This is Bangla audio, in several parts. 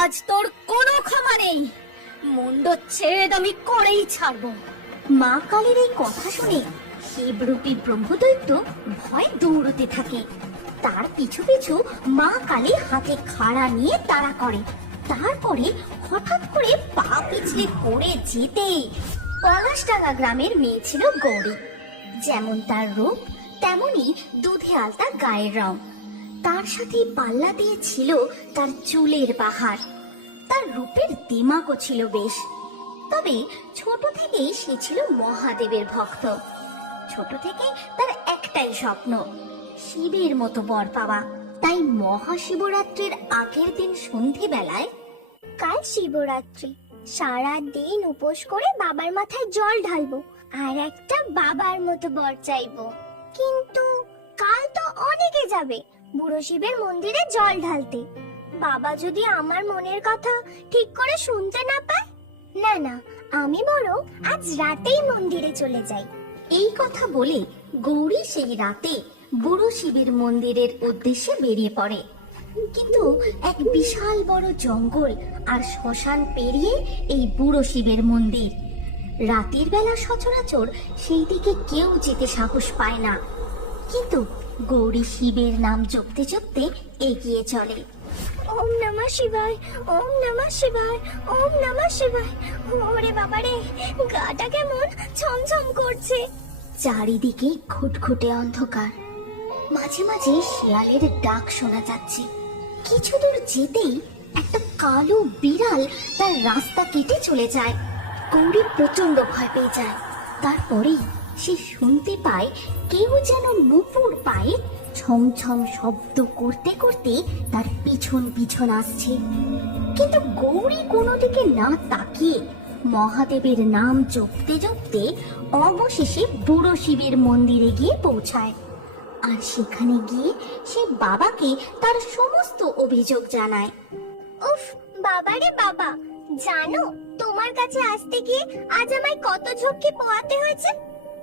আজ তোর কোনো ক্ষমা নেই। মুন্ডচ্ছেদ আমি করেই ছাড়বো। মা কালীর এই কথা শুনে শিবরূপী ব্রহ্মদৈত্য ভয় দৌড়তে থাকে। তার পিছু পিছু মা কালী হাতে খাড়া নিয়ে তাড়া করে। তারপরে হঠাৎ করে পা পিছলে পড়ে যেতেই পলাশডাঙ্গা গ্রামের মেয়ে ছিল গৌরী। যেমন তার রূপ তেমনি দুধে আলতা গায়ের রং। তার সাথে পাল্লা দিয়ে ছিল তার চুলের বাহার। তার রূপের দিমাগও ছিল বেশ। তবে ছোট থেকেই সে ছিল মহাদেবের ভক্ত। ছোট থেকে তার একটাই স্বপ্ন, শিবের মতো বর পাওয়া। তাই মহাশিবরাত্রির আগের দিন সন্ধেবেলায়, কাল শিবরাত্রি, সারা দিন উপোস করে বাবার মাথায় জল ঢালবো আর একটা বাবার মতো বর চাইবো। কিন্তু কাল তো অনেকে যাবে বুড়ো শিবের মন্দিরে জল ঢালতে। বাবা যদি আমার মনের কথা ঠিক করে শুনতে না পায়, না না, আমি বরং আজ রাতেই মন্দিরে চলে যাই। এই কথা বলে গৌরী সেই রাতে বুড়ো শিবের মন্দিরের উদ্দেশ্যে বেরিয়ে পড়ে। কিন্তু এক বিশাল বড় জঙ্গল আর শ্মশান পেরিয়ে এই বুড়ো শিবের মন্দির। রাতের বেলা সচরাচর সেই দিকে কেউ যেতে সাহস পায় না। কিন্তু গৌরী শিবের নাম জপতে জপতে এগিয়ে চলে। ওম নমঃ শিবায়, ওম নমঃ শিবায়, ওম নমঃ শিবায়। ওরে বাবারে, গাটা কেমন ছমছম করছে। চারিদিকে ঘুটঘুটে অন্ধকার। মাঝে মাঝে শিয়ালের ডাক শোনা যাচ্ছে। কিছু দূর যেতেই একটা কালো বিড়াল তার রাস্তা কেটে চলে যায়। গৌরী প্রচন্ড ভয় পেয়ে যায়। তারপরেই সে শুনতে পায় কেউ যেন নুপুর পায়ে ছমছম শব্দ করতে করতে তার পিছন পিছন আসছে। কিন্তু গৌরী কোনো দিকে না তাকিয়ে মহাদেবের নাম জপতে জপতে অবশেষে বুড়ো শিবের মন্দিরে গিয়ে পৌঁছায়। আর সেখানে গিয়ে সে বাবাকে তার সমস্ত অভিযোগ জানায়। উফ বাবারে বাবা, জানো তোমার কাছে আসতে গিয়ে আজ আমায় কত ঝক্কি পোয়াতে হয়েছে।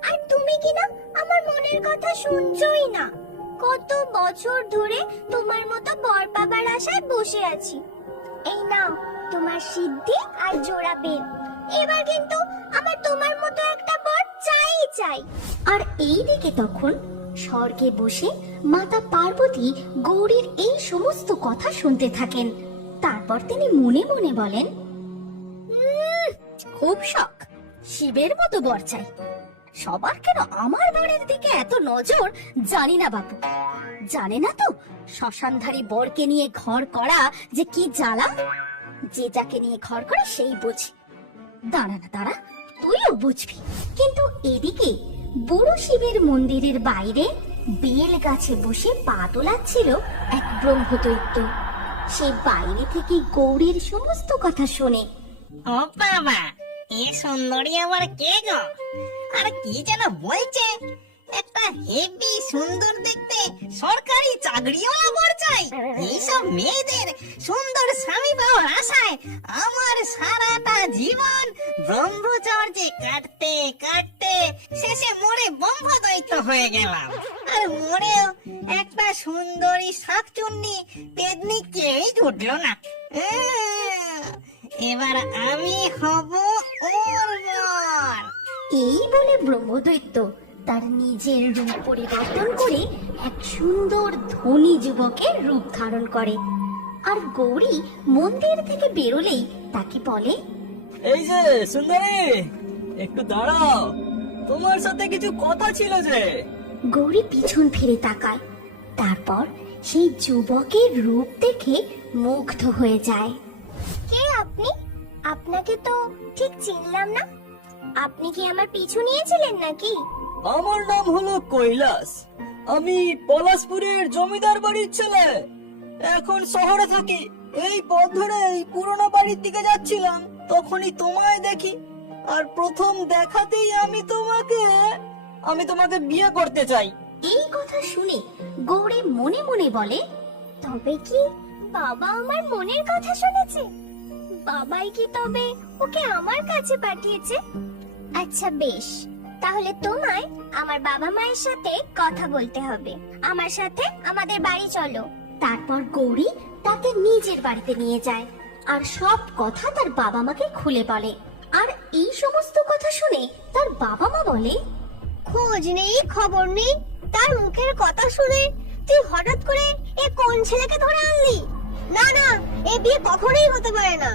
আর তুমি কিনা আমার মনের কথা শুনছোই না। কত বছর ধরে তোমার মতো বর পাবার আশায় বসে আছি। এই নাও তোমার সিদ্ধি আর জোড়া বেল। এবার কিন্তু আমার তোমার মতো একটা বর চাই চাই। আর এই দিকে তখন স্বর্গে বসে মাতা পার্বতী গৌরীর এই সমস্ত কথা শুনতে থাকেন। তারপর তিনি মনে মনে বলেন, খুব শখ, শিবের মতো বর চাই। সবার কেন আমার বরের দিকে এত নজর জানি না বাবু। জানে না তো শ্মশানধারী বরকে নিয়ে ঘর করা যে কি জ্বালা। যে যাকে নিয়ে ঘর করে সেই বোঝে। দাঁড়া না দাঁড়া, তুইও বুঝবি। কিন্তু এদিকে বুড়ো শিবের মন্দিরের বাইরে বেল গাছে বসে পা তোলাচ্ছিল এক ব্রহ্মদৈত্য। সে বাইরে থেকে গৌরীর সমস্ত কথা শোনে। ও বাবা, এ সুন্দরী আবার কে গো? আর কি যেন বলছে, একটা হেভি সুন্দর দেখতে সরকারি চাকরিওয়ালা বর চাই। এইসব মেয়েদের সুন্দর স্বামী পাওয়ার আশায় আমার সারাটা জীবন ব্রহ্মচর্যে কাটতে কাটতে শেষে মরে ব্রহ্মদৈত্য হয়ে গেলাম। আর মরেও একটা সুন্দরী শাকচুন্নি পেদনি কেউই জুটলো না। এবার আমি হব ওর বর। এই বলে ব্রহ্মদৈত্য তার নিজের রূপ পরিবর্তন করে এক সুন্দর ধনী যুবকের রূপ ধারণ করে। আর গৌরী মন্দির থেকে বেরোলেই তাকে বলে, এই যে সুন্দরী, একটু দাঁড়াও, তোমার সাথে কিছু কথা ছিল যে। গৌরী পিছন ফিরে তাকায়। তারপর সেই যুবকের রূপ দেখে মুগ্ধ হয়ে যায়। কে আপনি? আপনাকে তো ঠিক চিনলাম না। আপনি কি আমার পিছু নিয়েছিলেন নাকি? আমার নাম হলো কৈলাস। আমি পলাশপুরের জমিদার বাড়ির ছেলে। এখন শহরে থাকি। এই পথ ধরে এই পুরোনো বাড়ির দিকে যাচ্ছিলাম, তখনই তোমায় দেখি। আর প্রথম দেখাতেই আমি তোমাকে বিয়ে করতে চাই। এই কথা শুনে গৌরী মনে মনে বলে, তবে কি বাবা আমার মনের কথা শুনেছে? বাবাই কি তবে ওকে আমার কাছে পাঠিয়েছে? আচ্ছা বেশ, তাহলে তোমায় আমার বাবা মায়ের সাথে কথা বলতে হবে। আমার সাথে আমাদের বাড়ি চলো। তারপর গৌরী তাকে নিজের বাড়িতে নিয়ে যায়। আর সব কথা তার বাবা মাকে খুলে বলে। আর এই সমস্ত কথা শুনে তার বাবা মা বলে, খোঁজ নেই, খবর নেই, তার মুখের কথা শুনে তুই হঠাৎ করে এ কোন ছেলেকে ধরে আনলি? না না, এ বিয়ে কখনোই হতে পারে না।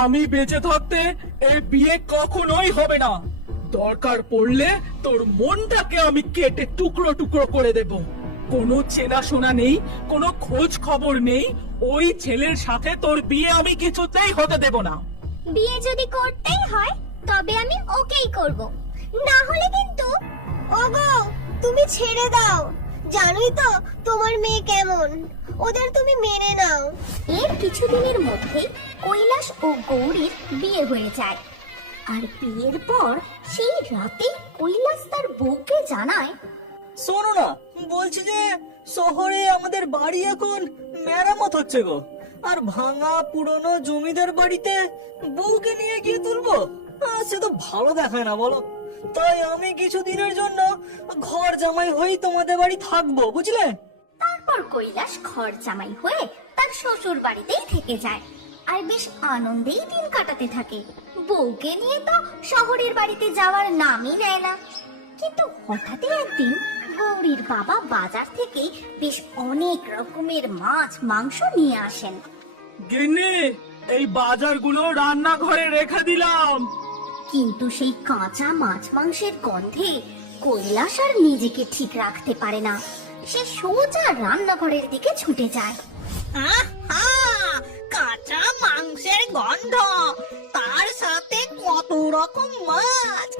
আমি বেঁচে থাকতে এই বিয়ে কখনোই হবে না। দরকার পড়লে তোর মনটাকে আমি কেটে টুকরো টুকরো করে দেব। কোনো চেনাশোনা নেই, কোনো খোঁজ খবর নেই, ওই ছেলের সাথে তোর বিয়ে আমি কিছুতেই হতে দেব না। বিয়ে যদি করতেই হয় তবে আমি ওকেই করব, না হলে কিন্তু। ওগো, তুমি ছেড়ে দাও, জানোই তো তোমার মেয়ে কেমন, ওদের তুমি মেনে নাও। এর কিছুদিনের মধ্যে কৈলাস ও গৌরীর বিয়ে হয়ে যায়। আর বিয়ের পর সেই রাতে কৈলাস তার বউকে জানায়, শোনো না, বলছি যে শহরে আমাদের বাড়ি এখন মেরামত হচ্ছে গো, আর ভাঙা পুরনো জমিদার বাড়িতে বউকে নিয়ে গিয়ে তুলবো, সে তো ভালো দেখায় না বলো। তাই আমি কিছুদিনের জন্য ঘর জামাই হয়ে তোমাদের বাড়ি থাকবো, বুঝলে? তারপর কৈলাস ঘর জামাই হয়ে তার শ্বশুর বাড়িতেই থেকে যায়। আর বেশ আনন্দেই দিন কাটাতে থাকে। বউকে নিয়ে তো শহরের বাড়িতে যাওয়ার নামই নেয় না। কিন্তু হঠাৎই একদিন গৌরীর বাবা বাজার থেকে বেশ অনেক রকমের মাছ মাংস নিয়ে আসেন। গিন্নি, এই বাজারগুলো রান্নাঘরে রেখে দিলাম। কিন্তু সেই কাঁচা মাছ মাংসের গন্ধে কৈলাস আর নিজেকে ঠিক রাখতে পারে না। সে সোজা রান্নাঘরের দিকে ছুটে যায়। আহা, কাঁচা মাংসের গন্ধ, তার সাথে কত রকম মাছ।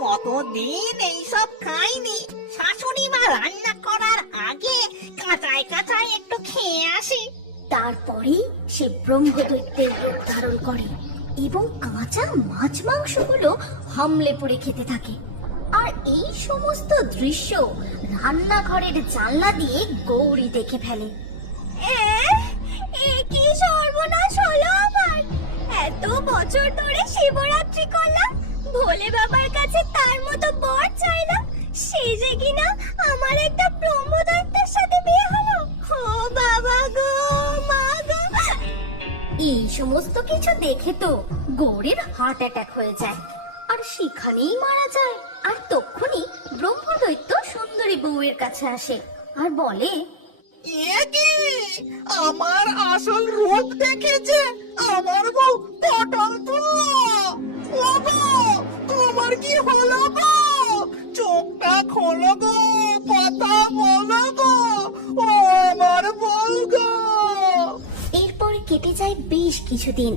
কতদিন এইসব খাইনি। শাশুড়ি মা রান্না করার আগে কাঁচায় কাঁচায় একটু খেয়ে আসি। তারপরেই সে ব্রহ্মদৈত্যের রূপ ধারণ করে এবং কাঁচা মাছ মাংসগুলো হামলে পড়ে খেতে থাকে। আর এই সমস্ত দৃশ্য রান্নাঘরের জানলা দিয়ে গৌরী দেখে ফেলে। এ কি সর্বনাশ হলো আমার! এত বছর ধরে শিবরাত্রি করলাম, ভোলে বাবার কাছে তার মতো বর চাইলাম, সেই যে কিনা আমার একটা ব্রহ্মদৈত্যের সাথে বিয়ে হলো। ও বাবা গো, মা গো! এই সমস্ত কিছু দেখে তো গৌরীর হার্ট অ্যাটাক হয়ে যায় আর সেখানেই মারা যায়। আর তক্ষুনি ব্রহ্মদৈত্য সুন্দরী বউয়ের কাছে আসে আর বলে, এ কি, আমার আসল রূপ দেখেছে আমার বউ পটল তো। ও বউ, তোমার কি হলো গো? চোখটা খোলো গো, কথা বলো গো, ও আমার বউ গো। এরপরে কেটে যায় বেশ কিছুদিন।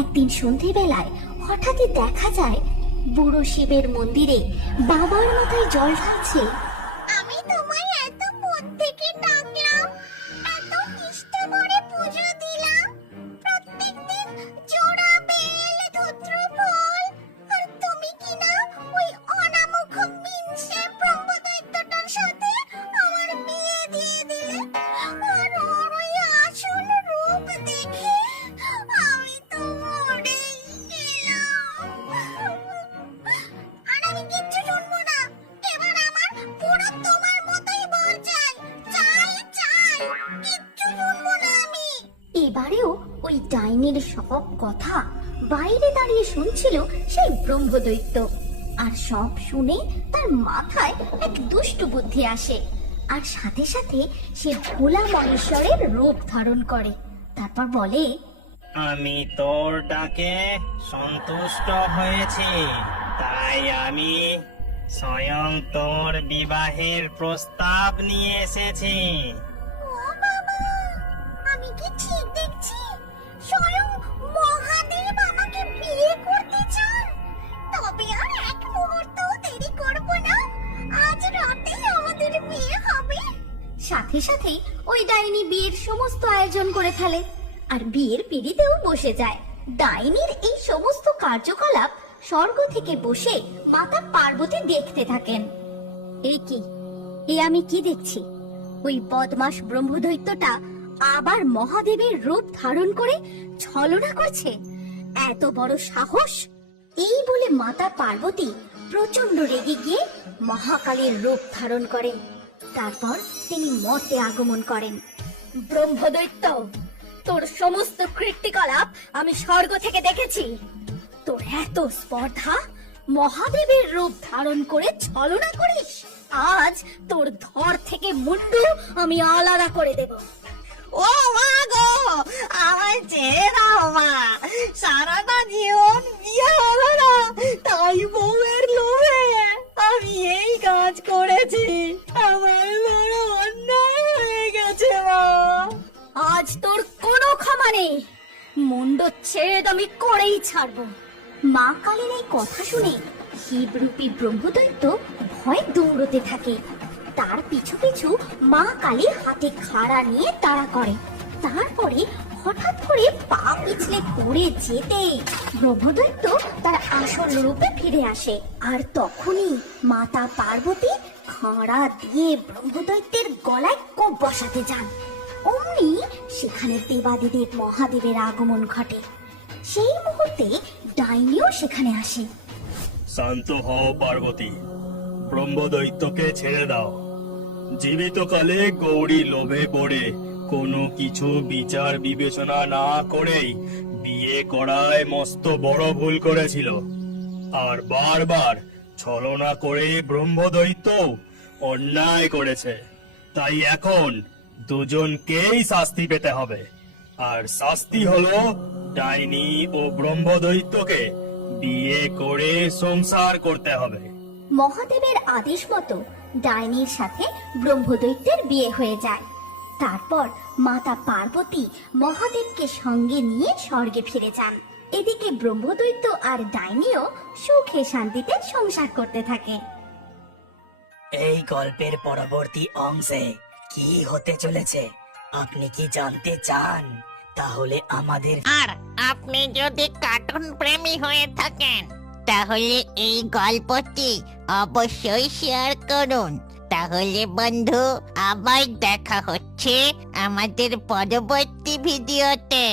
একদিন সন্ধেবেলায় হঠাৎই দেখা যায় বুড়ো শিবের মন্দিরে বাবার মাথায় জল ঢালছে। আমি তোমায় এত মন থেকে ডাকলাম, এত নিষ্ঠা করে পুজো দিলাম, প্রত্যেকদিন জোড়া বেল, ধূত্র ফল, আর তুমি কিনা ওই অনামুখ মিনসে ব্রহ্মদৈত্যটার সাথে আমার বিয়ে দিয়ে দিলে। আর ওর ওই আসল রূপ দেখে আমি তো মরেই গেলাম। আর আমি কিচ্ছু শুনবো না, এবার আমার পুরো তোমার মতোই বল চাই, চাই চাই, কিচ্ছু শুনবো না আমি। এবারেও ওই ডাইনির সব কথা বাইরে দাঁড়িয়ে শুনছিল সেই ব্রহ্মদৈত্য। আর সব শুনে তার মাথায় এক দুষ্ট বুদ্ধি আসে আর সাথে সাথে সে ভোলা মহেশ্বরের রূপ ধারণ করে। তারপর বলে, আমি তোর ডাকে সন্তুষ্ট হয়েছি, তাই আমি স্বয়ং তোর বিবাহের প্রস্তাব নিয়ে এসেছি। ও বাবা, আমি কি ঠিক দেখছি? স্বয়ং মহাদেব আমাকে বিয়ে করতে চান? তবে আর এক মুহূর্ত দেরি করব না, আজ রাতেই আমাদের বিয়ে হবে। সাথে সাথে ওই ডাইনি বিয়ের সমস্ত আয়োজন করে ফেলে আর বিয়ের পিঁড়িতেও বসে যায়। ডাইনির এই সমস্ত কার্যকলাপ স্বর্গ থেকে বসে মাতা পার্বতী দেখতে থাকেন। এই কি, এ আমি কি দেখছি? ওই বদমাস ব্রহ্মদৈত্যটা আবার মহাদেবের রূপ ধারণ করে ছলনা করছে। এত বড় সাহস! এই বলে মাতা পার্বতী প্রচন্ড রেগে গিয়ে মহাকালীর রূপ ধারণ করেন। তারপর তিনি মর্তে আগমন করেন। ব্রহ্মদৈত্য, তোর সমস্ত কীর্তিকলাপ আমি স্বর্গ থেকে দেখেছি। তোর এত স্পর্ধা, মহাদেবের রূপ ধারণ করে ছলনা করিস। আজ তোর ধর থেকে মুন্ডু আমি আলাদা করে দেব। ও মা গো, আমার ছেড়ে দাও মা। সারাটা জীবন বিয়ে হলো না, তাই বউয়ের লোভে আমি এই কাজ করেছি। আমার বড় অন্যায় হয়ে গেছে মা। আজ তোর কোনো ক্ষমা নেই, মুন্ডচ্ছেদ আমি করেই ছাড়বো। মা কালীর এই কথা শুনে শিবরূপী ব্রহ্মদৈত্য ভয় দৌড়তে থাকে। তার পিছু পিছু মা কালী হাতে খাড়া নিয়ে তাড়া করে। তারপরে হঠাৎ করে পা পিছলে পড়ে যেতেই ব্রহ্মদৈত্য তার আসল রূপে ফিরে আসে। আর তখনই মাতা পার্বতী খাড়া দিয়ে ব্রহ্মদৈত্যের গলায় কোপ বসাতে যান। অমনি সেখানে দেবাদিদেব মহাদেবের আগমন ঘটে। সেই মুহূর্তে ডাইনিও সেখানে আসে। শান্ত হও পার্বতী, ব্রহ্মদৈত্যকে ছেড়ে দাও। জীবিতকালে গৌরী লোভে পড়ে কোনো কিছু বিচার বিবেচনা না করেই বিয়ে করায় মস্ত বড় ভুল করেছিল। আর বারবার ছলনা করে ব্রহ্মদৈত্য অন্যায় করেছে। তাই এখন দুজনকেই শাস্তি পেতে হবে। আর শাস্তি হলো ডাইনি ও ব্রহ্মদৈত্যকে বিয়ে করে সংসার করতে হবে। মহাদেবের আদেশ মতো ডাইনির সাথে ব্রহ্মদৈত্যের বিয়ে হয়ে যায়। তারপর মাতা পার্বতী মহাদেবকে সঙ্গে নিয়ে স্বর্গে ফিরে যান। এদিকে ব্রহ্মদৈত্য আর ডাইনিও সুখে শান্তিতে সংসার করতে থাকে। এই গল্পের পরবর্তী অংশে কি হতে চলেছে আপনি কি জানতে চান? তাহলে আমাদের আর আপনি যদি কার্টুন প্রেমী হয়ে থাকেন তাহলে এই গল্পটি অবশ্যই শেয়ার করুন। তাহলে বন্ধু, আবার দেখা হচ্ছে আমাদের পরবর্তী ভিডিওতে।